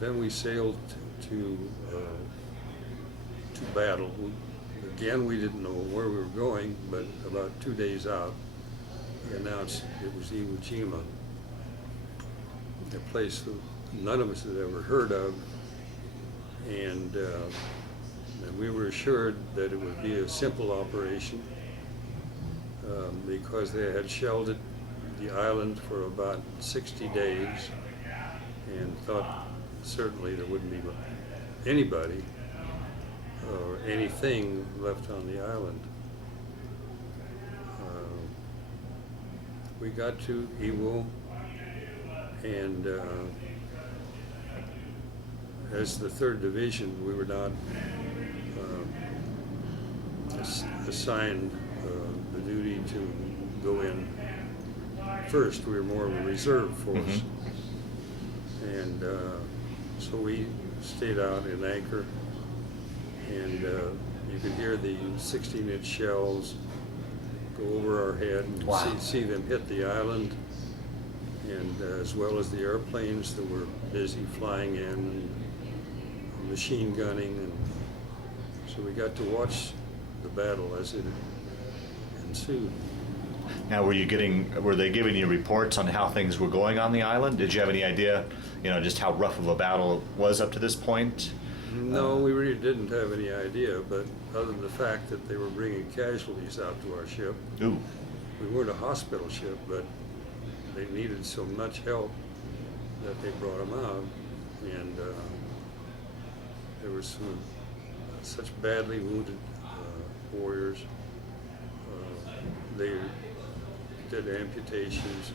then we sailed to battle. Again, we didn't know where we were going, but about 2 days out, they announced it was Iwo Jima, a place that none of us had ever heard of, and we were assured that it would be a simple operation because they had shelled the island for about 60 days and thought certainly there wouldn't be anybody or anything left on the island. We got to Iwo, and as the 3rd Division, we were not assigned the duty to go in first. We were more of a reserve force. And so we stayed out in anchor, and you could hear the 16-inch shells go over our head and see them hit the island, and as well as the airplanes that were busy flying in and machine gunning. And so we got to watch the battle as it ensued. Now, were they giving you reports on how things were going on the island? Did you have any idea, just how rough of a battle it was up to this point? No, we really didn't have any idea, but other than the fact that they were bringing casualties out to our ship. Ooh. We weren't a hospital ship, but they needed so much help that they brought them out, and there were such badly wounded warriors. They did amputations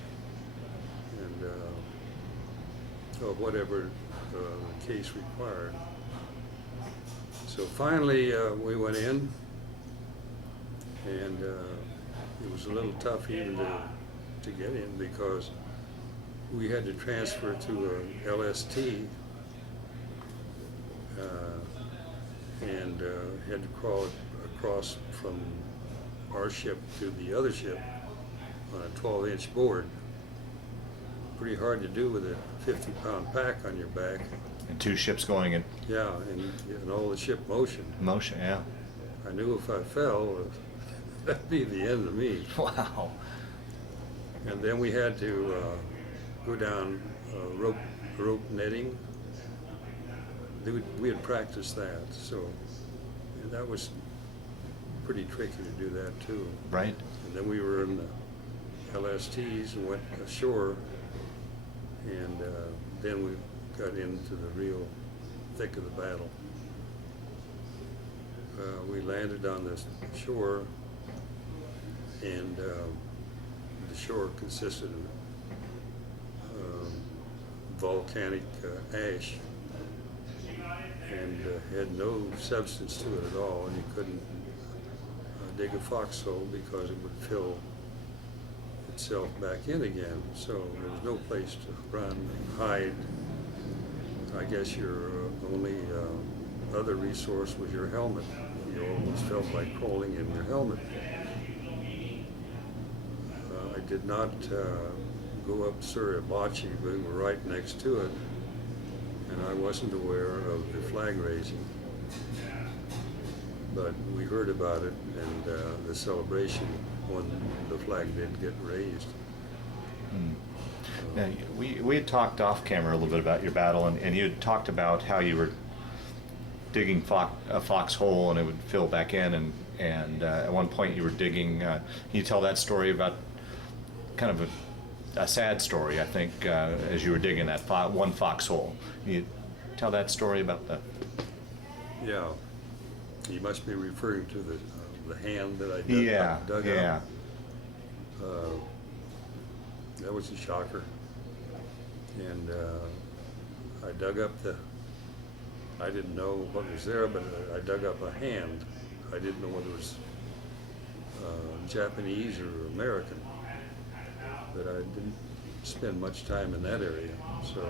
and whatever the case required. So finally we went in, and it was a little tough even to get in because we had to transfer to a LST and had to crawl across from our ship to the other ship on a 12-inch board. Pretty hard to do with a 50-pound pack on your back. And 2 ships going in. Yeah, and all the ship motion. Motion, yeah. I knew if I fell, that'd be the end of me. Wow. And then we had to go down rope netting. We had practiced that, so that was pretty tricky to do that too. Right. And then we were in the LSTs and went ashore, and then we got into the real thick of the battle. We landed on the shore, and the shore consisted of volcanic ash and had no substance to it at all, and you couldn't dig a foxhole because it would fill itself back in again. So there was no place to run and hide. I guess your only other resource was your helmet. You almost felt like crawling in your helmet. I did not go up Suribachi, but we were right next to it, and I wasn't aware of the flag raising. But we heard about it, and the celebration when the flag did get raised. Now, we had talked off camera a little bit about your battle, and you had talked about how you were digging a foxhole and it would fill back in, and at one point you were digging. Can you tell that story about kind of a sad story, I think, as you were digging that one foxhole? Can you tell that story about that? Yeah. You must be referring to the hand that I dug yeah. up. That was a shocker. And I dug up I didn't know what was there, but I dug up a hand. I didn't know whether it was Japanese or American. But I didn't spend much time in that area. So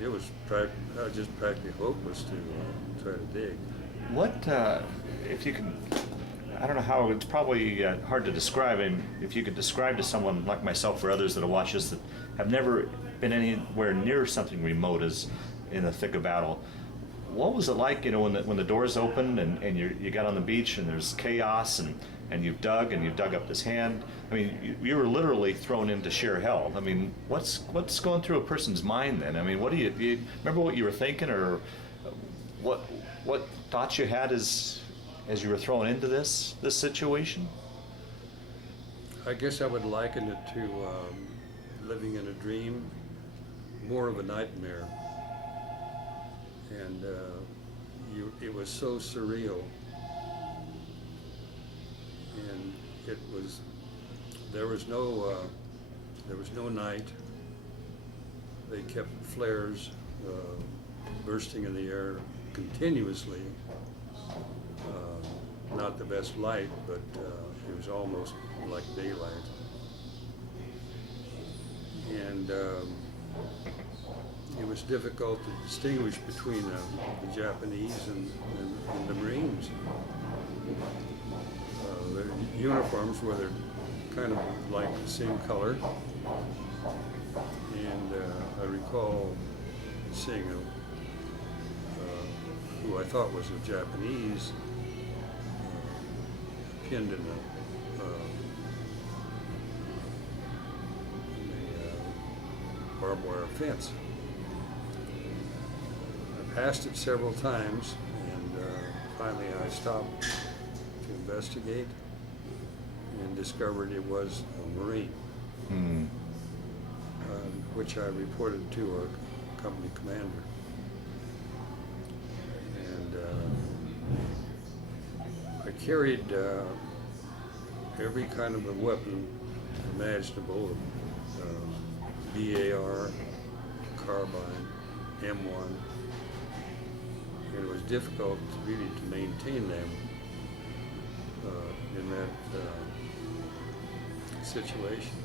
it was just practically hopeless to try to dig. What, if you can, I don't know how, it's probably hard to describe, and if you could describe to someone like myself or others that will watch this that have never been anywhere near something remote as in the thick of battle. What was it like, when the doors opened and you got on the beach and there's chaos and you've dug up this hand? I mean, you were literally thrown into sheer hell. I mean, what's going through a person's mind then? I mean, do you remember what you were thinking, or what thoughts you had as you were thrown into this situation? I guess I would liken it to living in a dream, more of a nightmare. And it was so surreal. And there was no night. They kept flares bursting in the air continuously. Not the best light, but it was almost like daylight. And it was difficult to distinguish between the Japanese and the Marines. Their uniforms were kind of like the same color. And I recall seeing who I thought was a Japanese pinned in a barbed wire fence. I passed it several times, and finally I stopped to investigate and discovered it was a Marine, which I reported to our company commander. And I carried every kind of a weapon imaginable, BAR, carbine, M1, and it was difficult really to maintain them in that situation.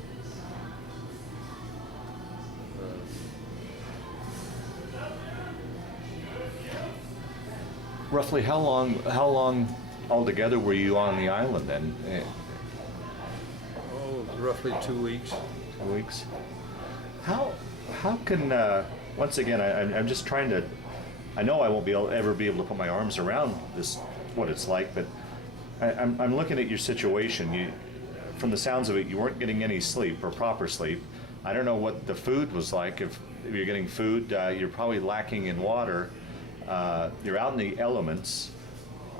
Roughly how long altogether were you on the island then? Roughly 2 weeks. 2 weeks. How can once again I'm just trying to. I know I won't ever be able to put my arms around what it's like, but I'm looking at your situation. From the sounds of it, you weren't getting any sleep or proper sleep. I don't know what the food was like. If you're getting food, you're probably lacking in water. You're out in the elements.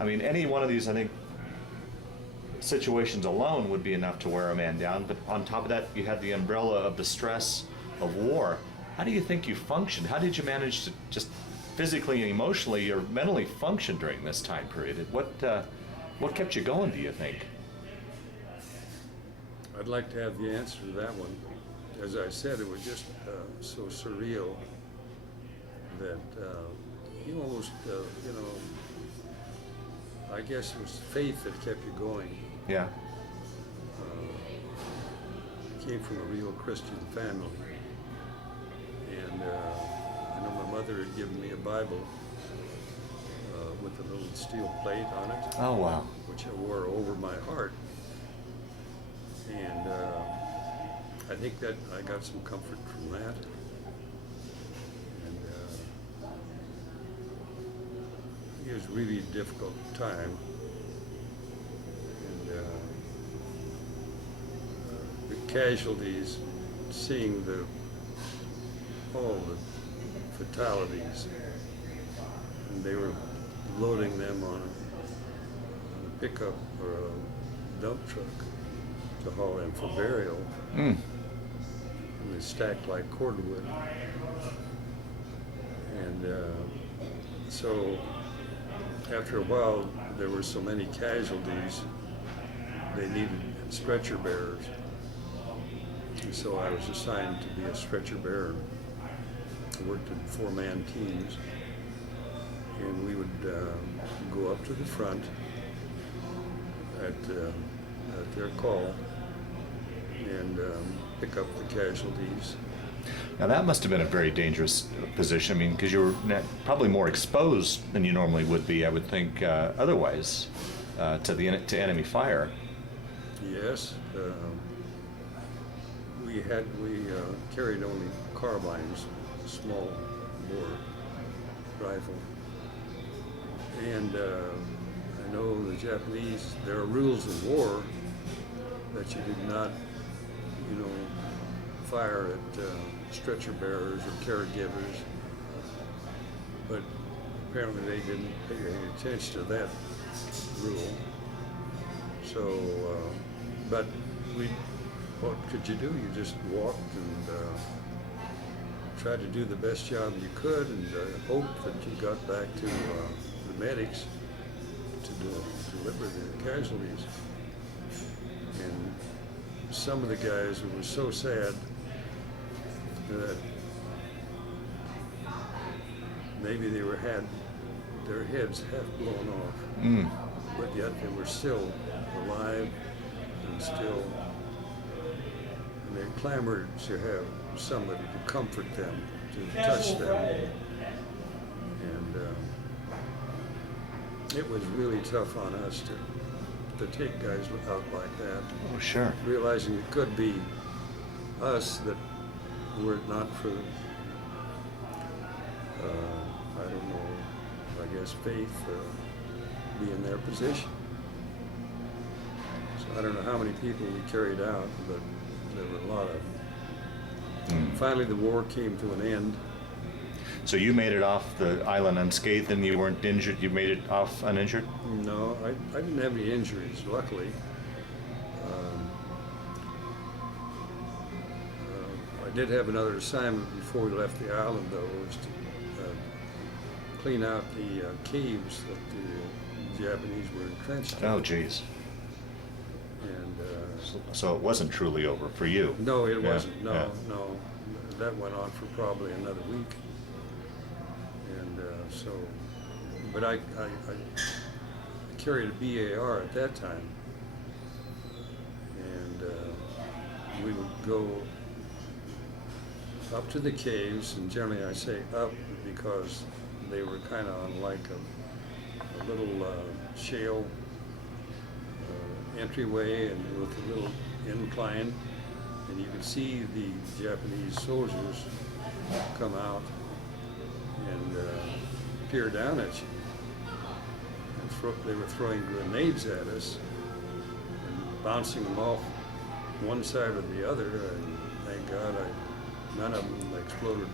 I mean, any one of these, I think, situations alone would be enough to wear a man down. But on top of that, you had the umbrella of the stress of war. How do you think you functioned? How did you manage to just physically and emotionally or mentally function during this time period? What kept you going, do you think? I'd like to have the answer to that one. As I said, it was just so surreal that you almost, I guess it was faith that kept you going. Yeah. I came from a real Christian family, and I know my mother had given me a Bible with a little steel plate on it. Oh, wow. Which I wore over my heart. And I think that I got some comfort from that. And it was really a difficult time. And the casualties, seeing all the fatalities, and they were loading them on a pickup or a dump truck to haul them for burial. And they stacked like cordwood. And so after a while, there were so many casualties, they needed stretcher bearers. And so I was assigned to be a stretcher bearer. I worked in 4-man teams, and we would go up to the front at their call and pick up the casualties. Now that must have been a very dangerous position. I mean, because you were probably more exposed than you normally would be, I would think, otherwise, to enemy fire. Yes, we carried only carbines, small bore rifle. And I know the Japanese, there are rules of war that you did not, fire at stretcher bearers or caregivers. But apparently they didn't pay any attention to that rule. So, but what could you do? You just walked and tried to do the best job you could, and hoped that you got back to the medics to deliver the casualties. And some of the guys, it was so sad that maybe they had their heads half blown off, but yet they were still alive and still, and they clamored to have somebody to comfort them, to touch them. And it was really tough on us to take guys out like that. Oh, sure. Realizing it could be us that, were it not for, I don't know, I guess faith, be in their position. So I don't know how many people we carried out, but there were a lot of them. Finally, the war came to an end. So you made it off the island unscathed, and you weren't injured? You made it off uninjured? No, I didn't have any injuries, luckily. I did have another assignment before we left the island, though, was to clean out the caves that the Japanese were entrenched in. Oh, geez. And So it wasn't truly over for you? no, it Yeah, wasn't. No, yeah. no. That went on for probably another week. And so, but I carried a BAR at that time. And we would go up to the caves, and generally I say up because they were kind of on like a little shale entryway, and with a little incline, and you could see the Japanese soldiers come out and peer down at you. And they were throwing grenades at us and bouncing them off one side or the other, and thank God none of them exploded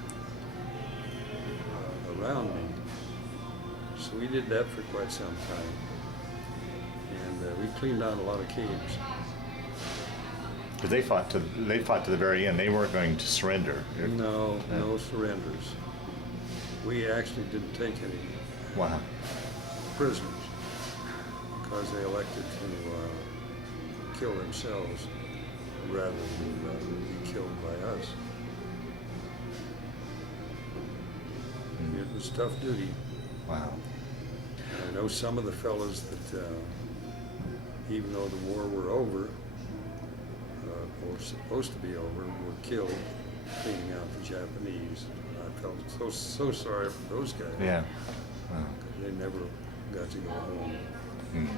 around me. So we did that for quite some time. And we cleaned out a lot of caves. Because they fought to the very end. They weren't going to surrender. No surrenders. We actually didn't take any Wow. prisoners because they elected to kill themselves rather than be killed by us. It was tough duty. Wow. And I know some of the fellows that, even though the war were over, or supposed to be over, were killed cleaning out the Japanese. I felt so sorry for those guys. Yeah. Wow. They never got to go home. Mm.